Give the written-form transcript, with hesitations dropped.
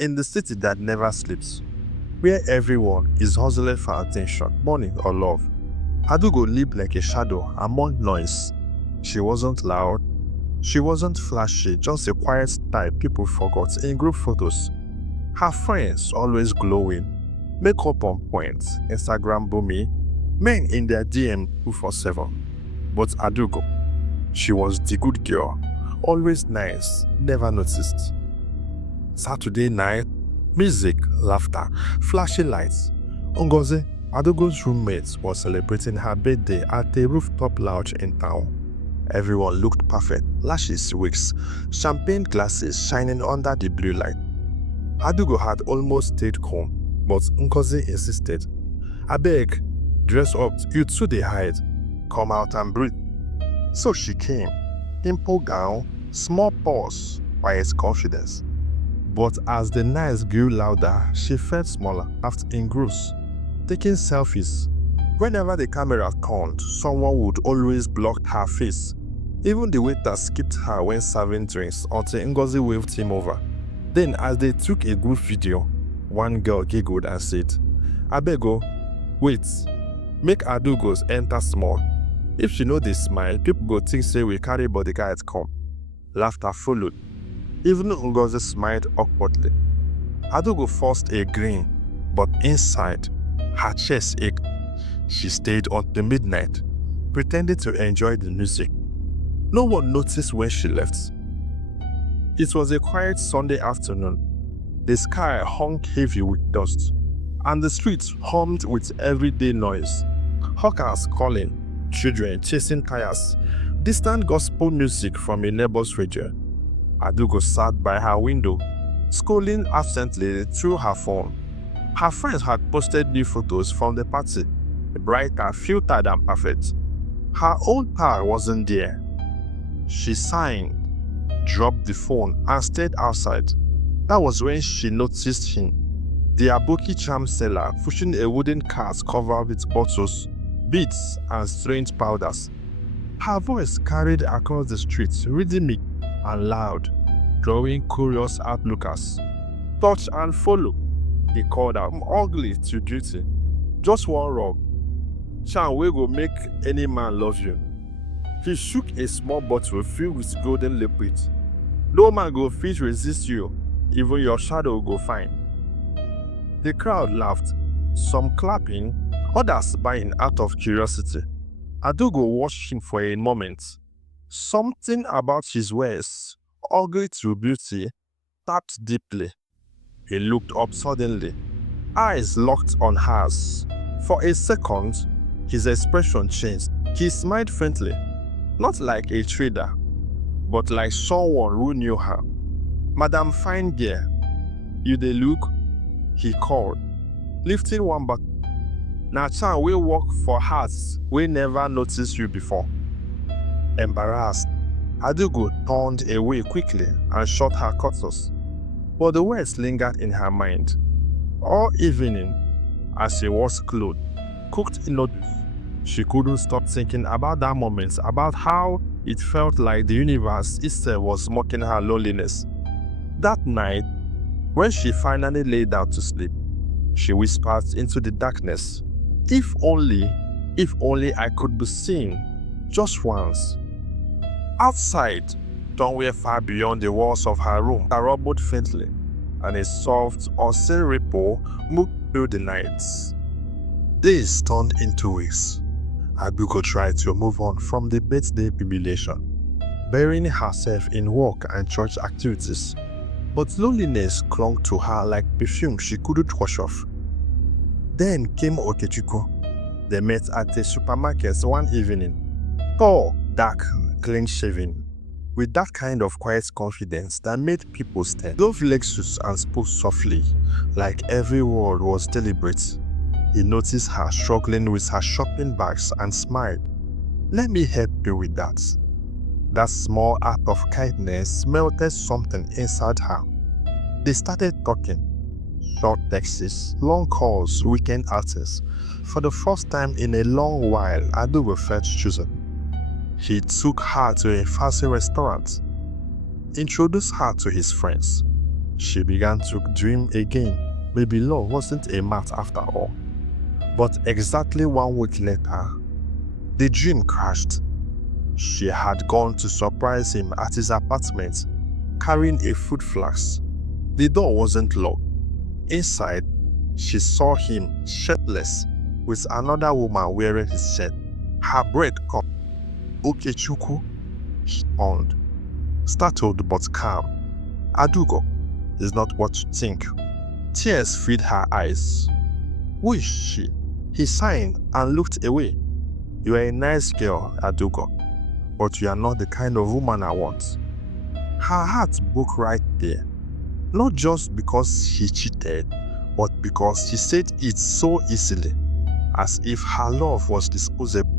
In the city that never sleeps, where everyone is hustling for attention, money or love, Adaugo lived like a shadow among noise. She wasn't loud, she wasn't flashy, just a quiet type people forgot in group photos. Her friends always glowing, makeup on point, Instagram booming, men in their DM 247. But Adaugo, she was the good girl, always nice, never noticed. Saturday night, music, laughter, flashy lights. Ngozi, Adaugo's roommate, was celebrating her birthday at a rooftop lounge in town. Everyone looked perfect, lashes, wigs, champagne glasses shining under the blue light. Adaugo had almost stayed calm, but Ngozi insisted. "Abeg, dress up, you too dey hide. Come out and breathe." So she came, simple gown, small pause, quiet confidence. But as the nights grew louder, she felt smaller, half engrossed, taking selfies. Whenever the camera turned, someone would always block her face. Even the waiter skipped her when serving drinks until Ngozi waved him over. Then, as they took a group video, one girl giggled and said, "Abeg o, wait, make Adaugos enter small. If she no dey smile, people go think say we carry bodyguards come." Laughter followed. Even Ngozi smiled awkwardly. Adaugo forced a grin, but inside, her chest ached. She stayed until midnight, pretending to enjoy the music. No one noticed when she left. It was a quiet Sunday afternoon. The sky hung heavy with dust, and the streets hummed with everyday noise. Hawkers calling, children chasing tires, distant gospel music from a neighbor's radio. Adaugo sat by her window, scrolling absently through her phone. Her friends had posted new photos from the party, brighter, filtered and perfect. Her own car wasn't there. She sighed, dropped the phone and stayed outside. That was when she noticed him, the Aboki charm seller, pushing a wooden cart covered with bottles, beads and strange powders. Her voice carried across the streets, rhythmic and loud, drawing curious outlookers. "Touch and follow," he called out. "I'm ugly to duty. Just one rub. Charm wey go make any man love you." He shook a small bottle filled with golden liquid. "No man go fit resist you, even your shadow go find." The crowd laughed, some clapping, others buying out of curiosity. Adaugo watched him for a moment. Something about his words, ugly to beauty, tapped deeply. He looked up suddenly, eyes locked on hers. For a second, his expression changed. He smiled faintly, not like a trader, but like someone who knew her. "Madam Fine Girl, you dey look?" he called, lifting one back. "Na charm wey work for hearts wey never noticed you before." Embarrassed, Adaugo turned away quickly and shut her curtains. But the words lingered in her mind. All evening, as she washed clothes, cooked noodles, she couldn't stop thinking about that moment, about how it felt like the universe itself was mocking her loneliness. That night, when she finally lay down to sleep, she whispered into the darkness, if only I could be seen, just once." Outside, somewhere far beyond the walls of her room, a rumbled faintly, and a soft, unseen ripple moved through the night. Days turned into weeks. Adaugo tried to move on from the birthday jubilation, burying herself in work and church activities. But loneliness clung to her like perfume she couldn't wash off. Then came Okechukwu. They met at a supermarket one evening. Tall, dark, clean-shaven, with that kind of quiet confidence that made people stare. Dove Lexus and spoke softly, like every word was deliberate. He noticed her struggling with her shopping bags and smiled. "Let me help you with that." That small act of kindness melted something inside her. They started talking. Short texts, long calls, weekend outings. For the first time in a long while, Adaugo felt chosen. He took her to a fancy restaurant, introduced her to his friends. She began to dream again. Maybe love wasn't a math after all. But exactly 1 week later, the dream crashed. She had gone to surprise him at his apartment, carrying a food flask. The door wasn't locked. Inside, she saw him shirtless with another woman wearing his shirt. Her breath caught. Okechukwu, she moaned, startled but calm. Adaugo is not what you think. Tears filled her eyes. Who is she? He sighed and looked away. You are a nice girl, Adaugo, but you are not the kind of woman I want. Her heart broke right there. Not just because he cheated, but because he said it so easily, as if her love was disposable.